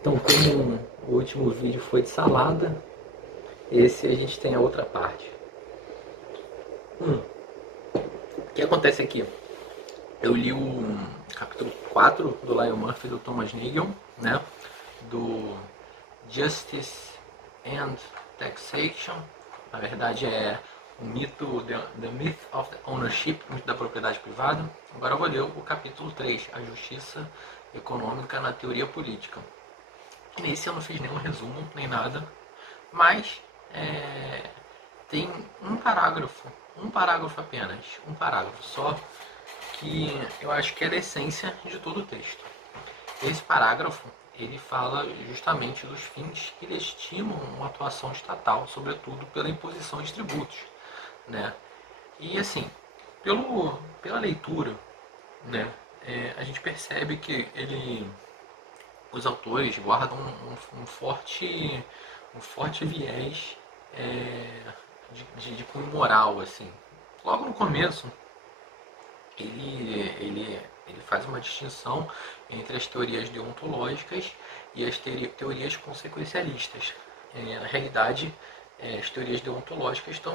Então, como o último vídeo foi de salada, esse a gente tem a outra parte. O que acontece aqui? Eu li o capítulo 4 do Lion Murphy do Thomas Nagel, né? Do Justice and Taxation. Na verdade é o mito, the Myth of the Ownership, o mito da propriedade privada. Agora eu vou ler o capítulo 3, a justiça econômica na teoria política. Nesse eu não fiz nenhum resumo, nem nada, mas tem um parágrafo apenas, um parágrafo só, que eu acho que é a essência de todo o texto. Esse parágrafo, ele fala justamente dos fins que legitimam uma atuação estatal, sobretudo pela imposição de tributos, né? E assim, pela leitura, né, a gente percebe que os autores guardam um forte viés de cunho moral, assim. Logo no começo, ele faz uma distinção entre as teorias deontológicas e as teorias consequencialistas. Na realidade, as teorias deontológicas estão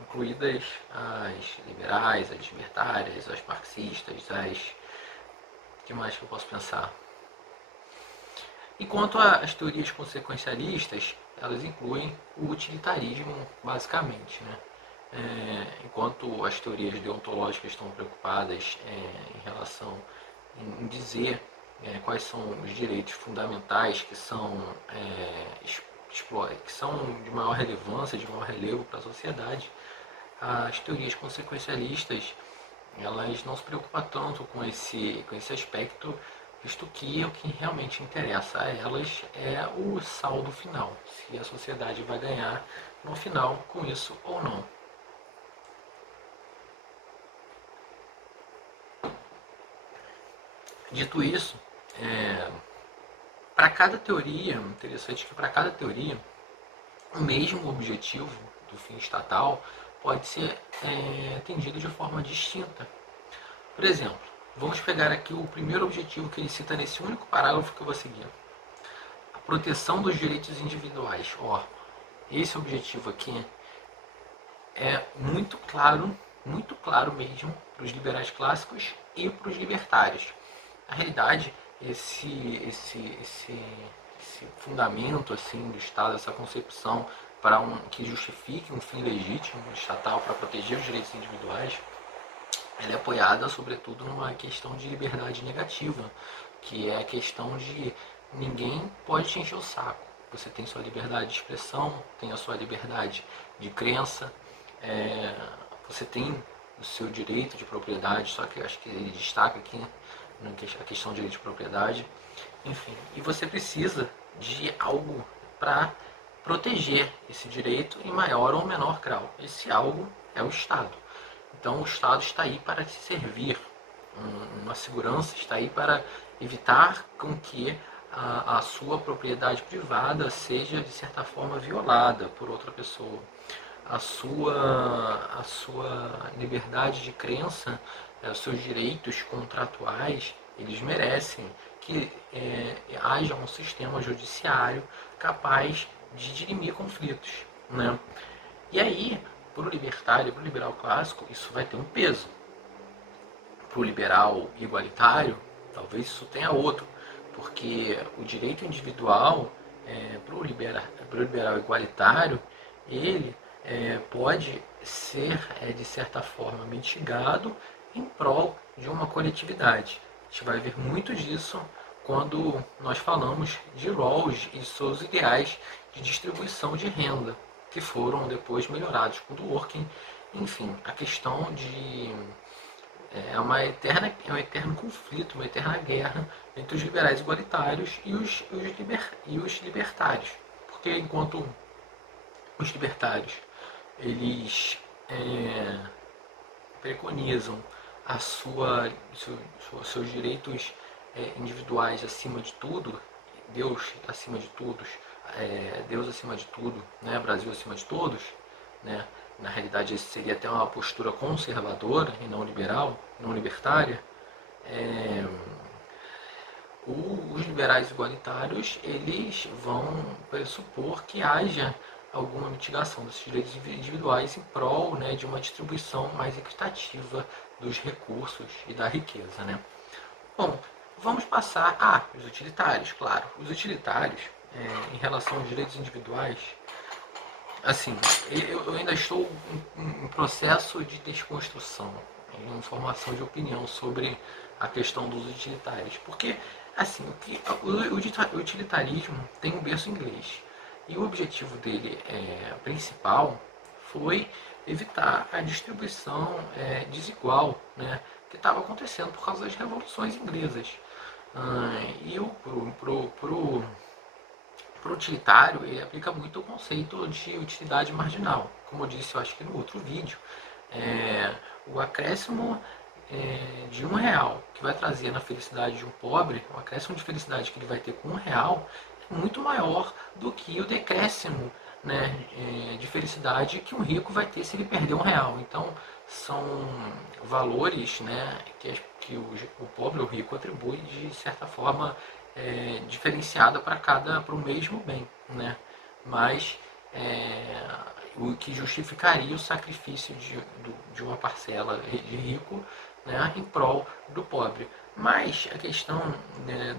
incluídas as liberais, as libertárias, as marxistas, o que mais que eu posso pensar? Enquanto as teorias consequencialistas, elas incluem o utilitarismo, basicamente, né? Enquanto as teorias deontológicas estão preocupadas em relação em dizer quais são os direitos fundamentais que são de maior relevância, de maior relevo para a sociedade, as teorias consequencialistas, elas não se preocupam tanto com esse aspecto, visto que o que realmente interessa a elas é o saldo final, se a sociedade vai ganhar no final com isso ou não. Dito isso, para cada teoria, interessante que para cada teoria, o mesmo objetivo do fim estatal pode ser atendido de forma distinta. Por exemplo, vamos pegar aqui o primeiro objetivo que ele cita nesse único parágrafo que eu vou seguir. A proteção dos direitos individuais. Esse objetivo aqui é muito claro mesmo para os liberais clássicos e para os libertários. Na realidade, esse fundamento assim do Estado, essa concepção que justifique um fim legítimo estatal para proteger os direitos individuais, ela é apoiada sobretudo numa questão de liberdade negativa, que é a questão de ninguém pode te encher o saco. Você tem sua liberdade de expressão, tem a sua liberdade de crença, você tem o seu direito de propriedade, só que eu acho que ele destaca aqui a questão de direito de propriedade, enfim, e você precisa de algo para proteger esse direito em maior ou menor grau. Esse algo é o Estado. Então o Estado está aí para te servir, uma segurança está aí para evitar com que a sua propriedade privada seja de certa forma violada por outra pessoa. A sua liberdade de crença, os seus direitos contratuais, eles merecem que haja um sistema judiciário capaz de dirimir conflitos, né? E aí, para o libertário, para o liberal clássico, isso vai ter um peso. Para o liberal igualitário, talvez isso tenha outro, porque o direito individual, para o liberal igualitário, ele pode ser, de certa forma, mitigado em prol de uma coletividade. A gente vai ver muito disso quando nós falamos de Rawls e seus ideais de distribuição de renda, que foram depois melhorados com o Dworkin. Enfim, a questão de é um eterno conflito, uma eterna guerra entre os liberais igualitários e os libertários. Porque enquanto os libertários eles preconizam seus direitos individuais acima de tudo, Deus acima de todos, Deus acima de tudo, né? Brasil acima de todos, né? Na realidade isso seria até uma postura conservadora e não liberal, não libertária. os liberais igualitários, eles vão pressupor que haja alguma mitigação desses direitos individuais em prol, né, de uma distribuição mais equitativa dos recursos e da riqueza, né? Bom, vamos passar os utilitários, claro. Os utilitários, em relação aos direitos individuais, assim, eu ainda estou em processo de desconstrução, em formação de opinião sobre a questão dos utilitários, porque assim, o utilitarismo tem um berço inglês e o objetivo dele principal foi evitar a distribuição desigual, né, que estava acontecendo por causa das revoluções inglesas. E para o utilitário, ele aplica muito o conceito de utilidade marginal. Como eu disse, eu acho que no outro vídeo, o acréscimo de R$ 1 que vai trazer na felicidade de um pobre, o acréscimo de felicidade que ele vai ter com R$ 1 é muito maior do que o decréscimo, né, de felicidade que um rico vai ter se ele perder R$ 1. Então, são valores, né, que o pobre ou o rico atribui de certa forma diferenciada para o mesmo bem, né? Mas o que justificaria o sacrifício de uma parcela de rico, né, em prol do pobre. Mas a questão, né,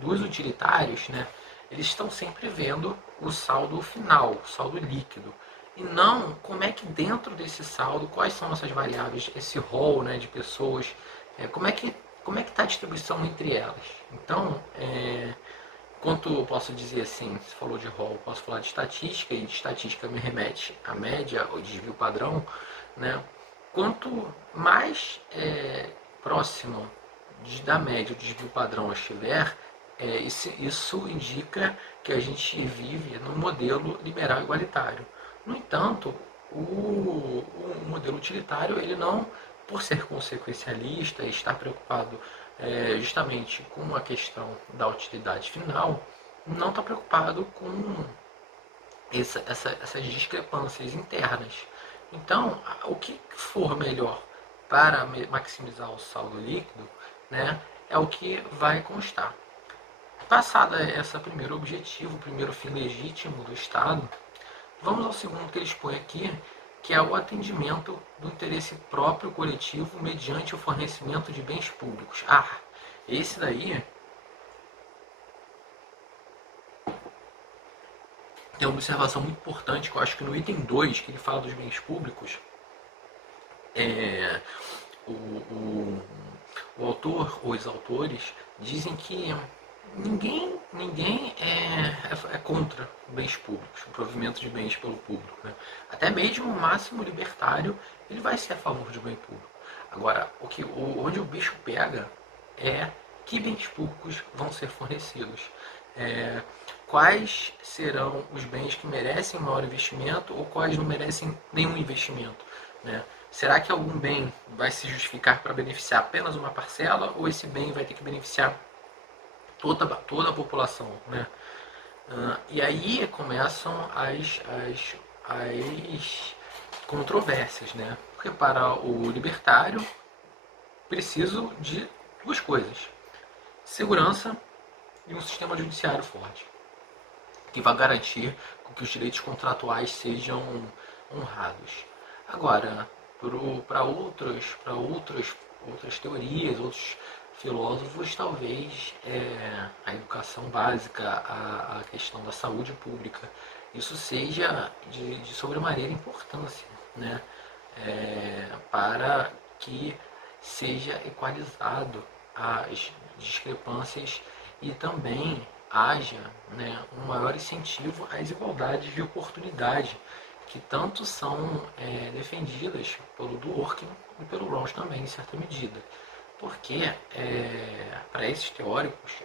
dos utilitários, né, eles estão sempre vendo o saldo final, o saldo líquido, e não como é que dentro desse saldo, quais são essas variáveis, esse rol, né, de pessoas, como é que está a distribuição entre elas. Então, quanto eu posso dizer assim, se falou de rol, posso falar de estatística, e de estatística me remete à média, ou desvio padrão, né? Quanto mais próximo da média o desvio padrão estiver, isso indica que a gente vive num modelo liberal igualitário. No entanto, o modelo utilitário, ele não, por ser consequencialista e estar preocupado justamente com a questão da utilidade final, não está preocupado com essas discrepâncias internas. Então, o que for melhor para maximizar o saldo líquido, né, é o que vai constar. Passado esse primeiro objetivo, o primeiro fim legítimo do Estado, vamos ao segundo que ele expõe aqui, que é o atendimento do interesse próprio coletivo mediante o fornecimento de bens públicos. Esse daí tem uma observação muito importante, que eu acho que no item 2, que ele fala dos bens públicos, o autor ou os autores dizem que ninguém é contra bens públicos, o provimento de bens pelo público, né? Até mesmo o máximo libertário, ele vai ser a favor de bem público. Agora, onde o bicho pega é que bens públicos vão ser fornecidos. Quais serão os bens que merecem maior investimento ou quais não merecem nenhum investimento, né? Será que algum bem vai se justificar para beneficiar apenas uma parcela ou esse bem vai ter que beneficiar toda a população, né? E aí começam as controvérsias, né? Porque para o libertário preciso de duas coisas: segurança e um sistema judiciário forte, que vai garantir que os direitos contratuais sejam honrados. Agora, para outras teorias, outros filósofos, talvez a educação básica, a questão da saúde pública, isso seja de sobremaneira importância, né? Para que seja equalizado as discrepâncias e também haja, né, um maior incentivo às igualdades de oportunidade, que tanto são defendidas pelo Dworkin e pelo Rawls também, em certa medida. Porque, para esses teóricos,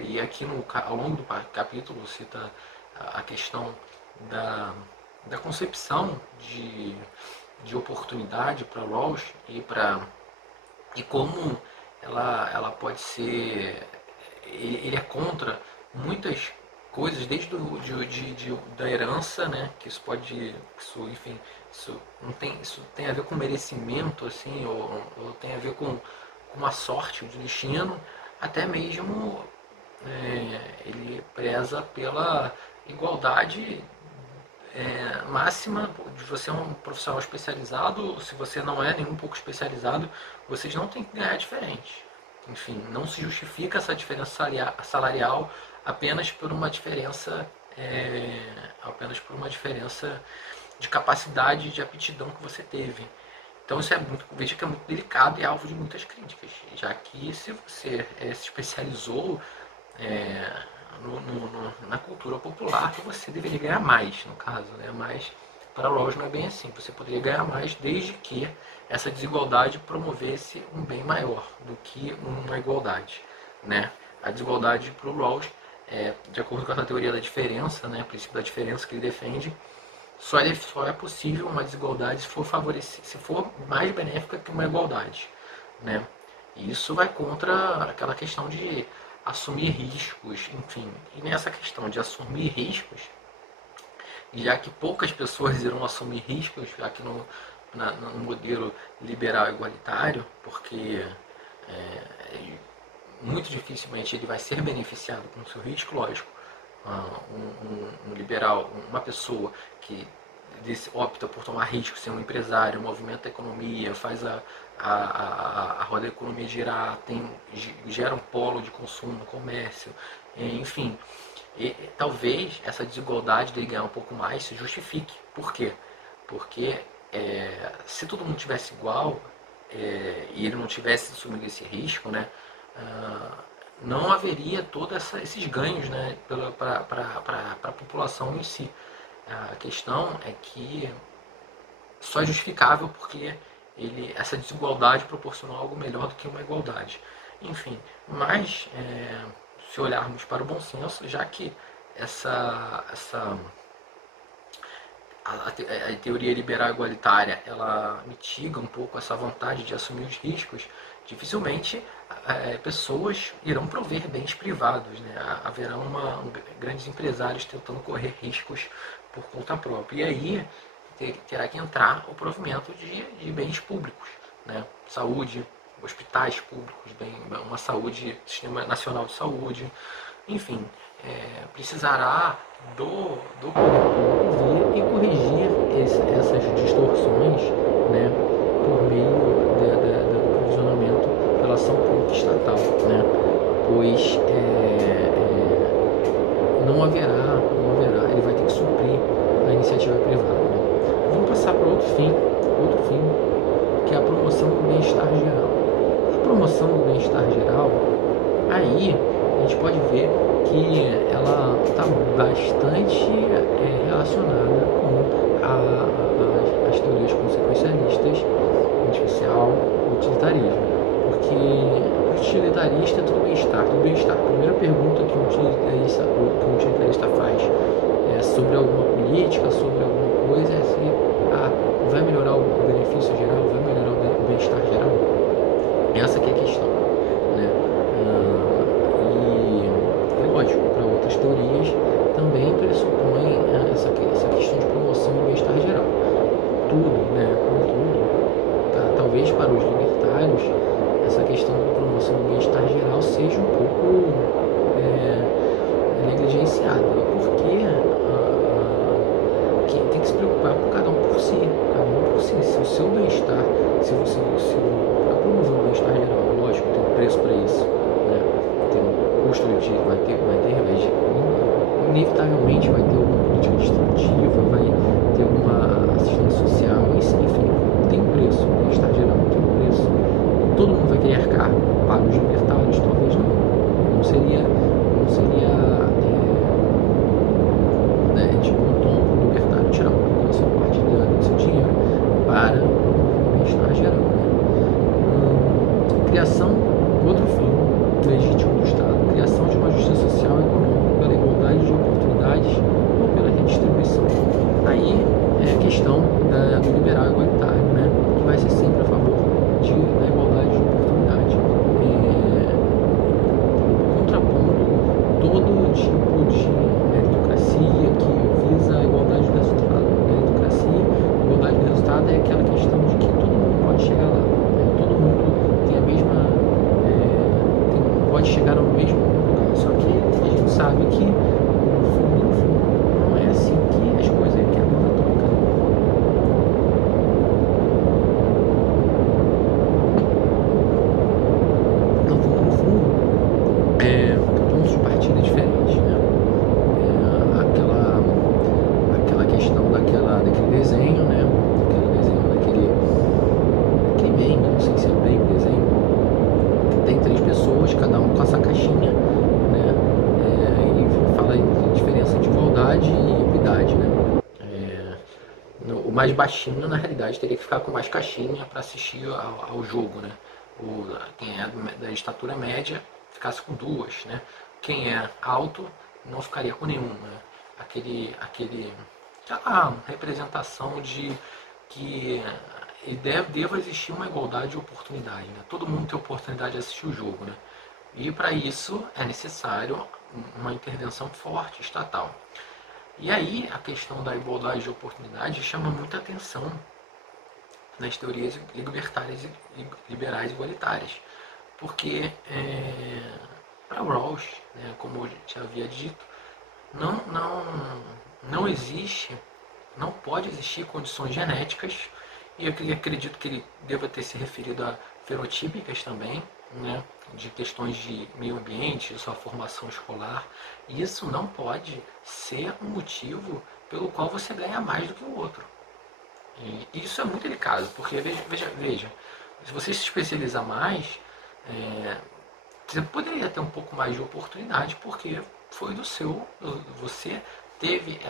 e aqui ao longo do capítulo cita a questão da concepção de oportunidade para Rawls e como ela pode ser... Ele é contra muitas coisas, desde da herança, né? Que isso pode, enfim, isso tem a ver com merecimento, assim, ou tem a ver com uma sorte, o destino, até mesmo ele preza pela igualdade máxima de você é um profissional especializado, se você não é nem um pouco especializado, vocês não têm que ganhar diferente. Enfim, não se justifica essa diferença salarial apenas por uma diferença de capacidade de aptidão que você teve. Então isso veja que é muito delicado e alvo de muitas críticas, já que se você se especializou na cultura popular, você deveria ganhar mais, no caso, né? Mas para o Rawls não é bem assim. Você poderia ganhar mais desde que essa desigualdade promovesse um bem maior do que uma igualdade, né? A desigualdade para o Rawls, de acordo com essa teoria da diferença, né, o princípio da diferença que ele defende, só é possível uma desigualdade se for mais benéfica que uma igualdade, né? E isso vai contra aquela questão de assumir riscos, enfim. E nessa questão de assumir riscos, já que poucas pessoas irão assumir riscos aqui no modelo liberal igualitário, porque muito dificilmente ele vai ser beneficiado com o seu risco, lógico. Um liberal, uma pessoa que opta por tomar risco, ser um empresário, movimenta a economia, faz a roda da economia girar, gera um polo de consumo, comércio, enfim. Talvez essa desigualdade dele ganhar um pouco mais se justifique. Por quê? Porque se todo mundo tivesse igual e ele não tivesse assumido esse risco, né, não haveria todos esses ganhos, né, para a população em si. A questão é que só é justificável porque essa desigualdade proporcionou algo melhor do que uma igualdade. Enfim, mas se olharmos para o bom senso, já que a teoria liberal igualitária ela mitiga um pouco essa vontade de assumir os riscos, dificilmente pessoas irão prover bens privados, né? Haverão grandes empresários tentando correr riscos por conta própria. E aí terá que entrar o provimento de bens públicos, né? Saúde, hospitais públicos, uma saúde, sistema nacional de saúde, enfim, precisará do poder público vir e corrigir essas distorções, né, por meio do provisionamento pela ação pública estatal, né, pois não haverá, ele vai ter que suprir a iniciativa privada, né. Vamos passar para outro fim, que é a promoção do bem-estar geral. A promoção do bem-estar geral, aí a gente pode ver que ela está bastante relacionada com as teorias consequencialistas, em especial o utilitarismo. Porque o utilitarista é tudo bem-estar, tudo bem-estar. A primeira pergunta que um utilitarista faz sobre alguma política, sobre alguma coisa, é se vai melhorar o benefício geral, vai melhorar o bem-estar geral. Essa que é a questão, né? Lógico, para outras teorias também pressupõe essa questão de promoção do bem-estar geral. Tudo, né? Contudo, talvez para os libertários essa questão da promoção do bem-estar geral seja um pouco negligenciada, porque tem que se preocupar com cada um por si, Se o seu bem-estar, para promover o bem-estar geral, lógico, tem um preço para isso, né? Tem um custo inevitavelmente vai ter alguma política destrutiva, vai ter alguma assistência social, enfim, tem um preço, o bem-estar geral tem um preço. Todo mundo vai querer arcar. Para os libertários, talvez não seria de bom tom para o libertário tirar um pouco da sua parte do seu dinheiro para o bem-estar geral, né? Criação, outro fim legítimo do Estado, criação de uma justiça social e econômica pela igualdade de oportunidades ou pela redistribuição. Aí é a questão do liberal igualitário, né, que vai ser sempre a favor da igualdade de oportunidade, contrapondo todo tipo de meritocracia que visa a igualdade do resultado. A igualdade do resultado é aquela questão de que todo mundo pode chegar lá, né? Todo mundo tem a mesma pode pode chegar ao mesmo lugar. Só que a gente sabe que no fundo, não é assim que as coisas que a banda toca. No fundo, pontos de partida diferentes, né? Aquela questão daquele desenho, né? Aquele desenho daquele meme, não sei se é bem desenho. Tem 3 pessoas, cada um com essa caixinha, né? E fala de diferença de igualdade e equidade, né? O mais baixinho, na realidade, teria que ficar com mais caixinha para assistir ao jogo, né? Quem é da estatura média ficasse com 2, né? Quem é alto não ficaria com nenhum, né? Aquela representação de que deva existir uma igualdade de oportunidade, né? Todo mundo tem oportunidade de assistir o jogo, né? E para isso é necessário uma intervenção forte estatal. E aí a questão da igualdade de oportunidade chama muita atenção nas teorias libertárias, liberais igualitárias, porque para Rawls, né, como eu já havia dito, não existe, não pode existir condições genéticas, e eu acredito que ele deva ter se referido a fenotípicas também, né, de questões de meio ambiente, de sua formação escolar. E isso não pode ser um motivo pelo qual você ganha mais do que o outro. E isso é muito delicado, porque veja, se você se especializa mais, você poderia ter um pouco mais de oportunidade, porque foi do seu, você teve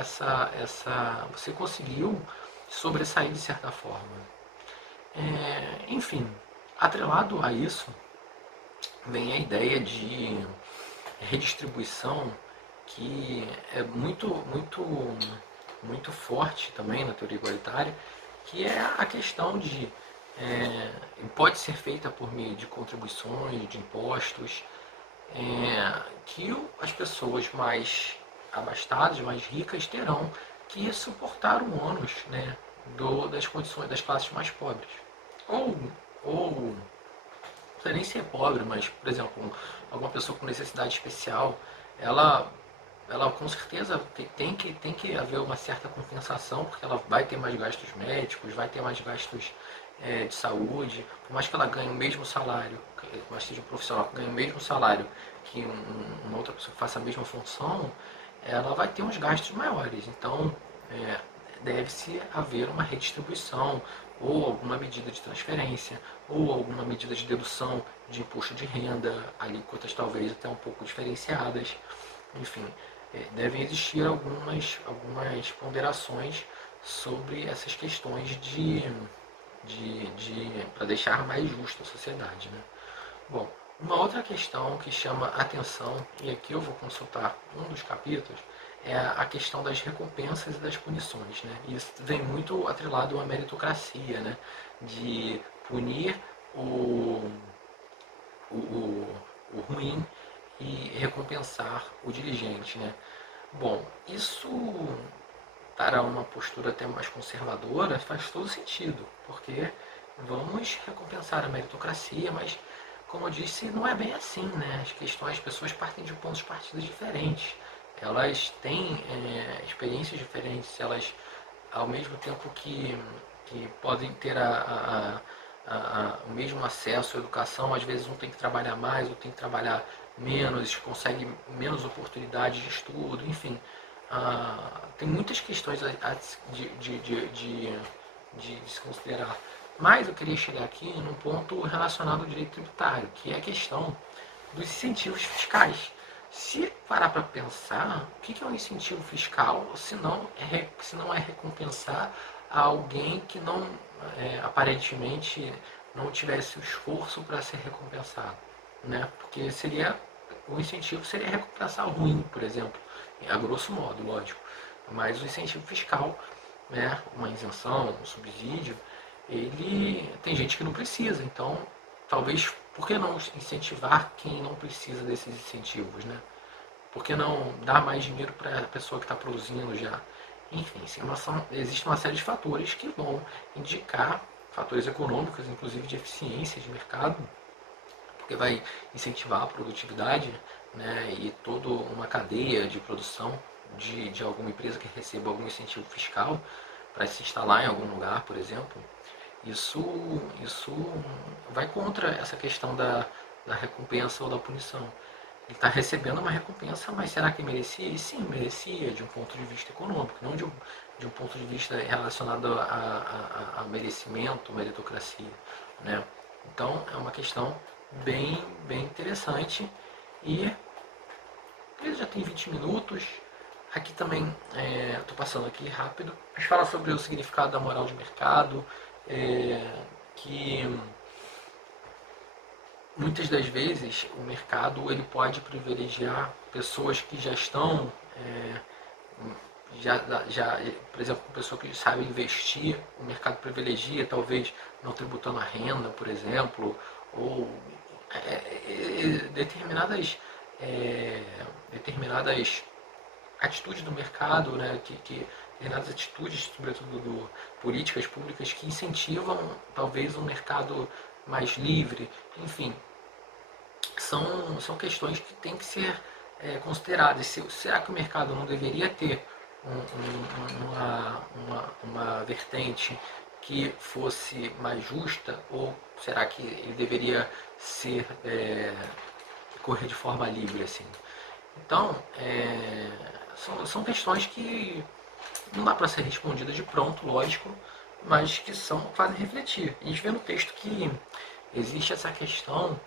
você conseguiu sobressair de certa forma. Enfim, atrelado a isso, vem a ideia de redistribuição, que é muito forte também na teoria igualitária, que é a questão de pode ser feita por meio de contribuições, de impostos, que as pessoas mais abastadas, mais ricas, terão que suportar o ônus, né, das condições das classes mais pobres. Ou não precisa nem ser pobre, mas, por exemplo, alguma pessoa com necessidade especial, ela com certeza tem que haver uma certa compensação, porque ela vai ter mais gastos médicos, vai ter mais gastos de saúde, por mais que ela ganhe o mesmo salário, mas seja um profissional que ganhe o mesmo salário que uma outra pessoa que faça a mesma função, ela vai ter uns gastos maiores. Então, deve-se haver uma redistribuição, ou alguma medida de transferência, ou alguma medida de dedução de imposto de renda, alíquotas talvez até um pouco diferenciadas. Enfim, devem existir algumas ponderações sobre essas questões para deixar mais justa a sociedade, né? Bom, uma outra questão que chama atenção, e aqui eu vou consultar um dos capítulos, é a questão das recompensas e das punições, né? Isso vem muito atrelado à meritocracia, né? De punir o ruim e recompensar o diligente, né? Bom, isso para uma postura até mais conservadora faz todo sentido, porque vamos recompensar a meritocracia, mas como eu disse, não é bem assim, né? As pessoas partem de pontos de partida diferentes, elas têm experiências diferentes, elas, ao mesmo tempo que podem ter o mesmo acesso à educação, às vezes um tem que trabalhar mais, outro tem que trabalhar menos, consegue menos oportunidades de estudo, enfim. Tem muitas questões de se considerar. Mas eu queria chegar aqui num ponto relacionado ao direito tributário, que é a questão dos incentivos fiscais. Se parar para pensar, o que é um incentivo fiscal se não é recompensar a alguém que não aparentemente não tivesse o esforço para ser recompensado, né? Porque o incentivo seria recompensar o ruim, por exemplo, a grosso modo, lógico. Mas o incentivo fiscal, né, uma isenção, um subsídio, ele tem gente que não precisa, então talvez, por que não incentivar quem não precisa desses incentivos, né? Por que não dar mais dinheiro para a pessoa que está produzindo já? Enfim, existe uma série de fatores que vão indicar, fatores econômicos, inclusive de eficiência de mercado, porque vai incentivar a produtividade, né, e toda uma cadeia de produção de alguma empresa que receba algum incentivo fiscal para se instalar em algum lugar, por exemplo. Isso vai contra essa questão da recompensa ou da punição. Ele está recebendo uma recompensa, mas será que merecia? E sim, merecia, de um ponto de vista econômico, não de um ponto de vista relacionado a merecimento, meritocracia, né? Então, é uma questão bem interessante. E ele já tem 20 minutos. Aqui também, estou passando aqui rápido, mas fala sobre o significado da moral de mercado, que muitas das vezes o mercado ele pode privilegiar pessoas que já estão, por exemplo, uma pessoa que sabe investir, o mercado privilegia, talvez não tributando a renda, por exemplo, ou determinadas atitudes do mercado, né, determinadas atitudes, sobretudo políticas públicas, que incentivam talvez um mercado mais livre, enfim, são questões que têm que ser consideradas. Será que o mercado não deveria ter uma vertente que fosse mais justa, ou será que ele deveria correr de forma livre assim? Então, são questões que não dá para ser respondidas de pronto, lógico, mas que fazem refletir. A gente vê no texto que existe essa questão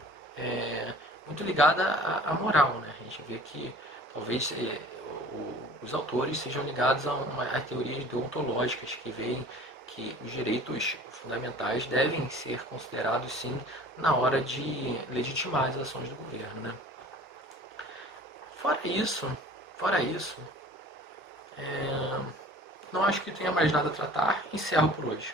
muito ligada à moral, né? A gente vê que talvez os autores sejam ligados a teorias deontológicas que veem que os direitos fundamentais devem ser considerados sim na hora de legitimar as ações do governo, né? Fora isso, não acho que tenha mais nada a tratar. Encerro por hoje.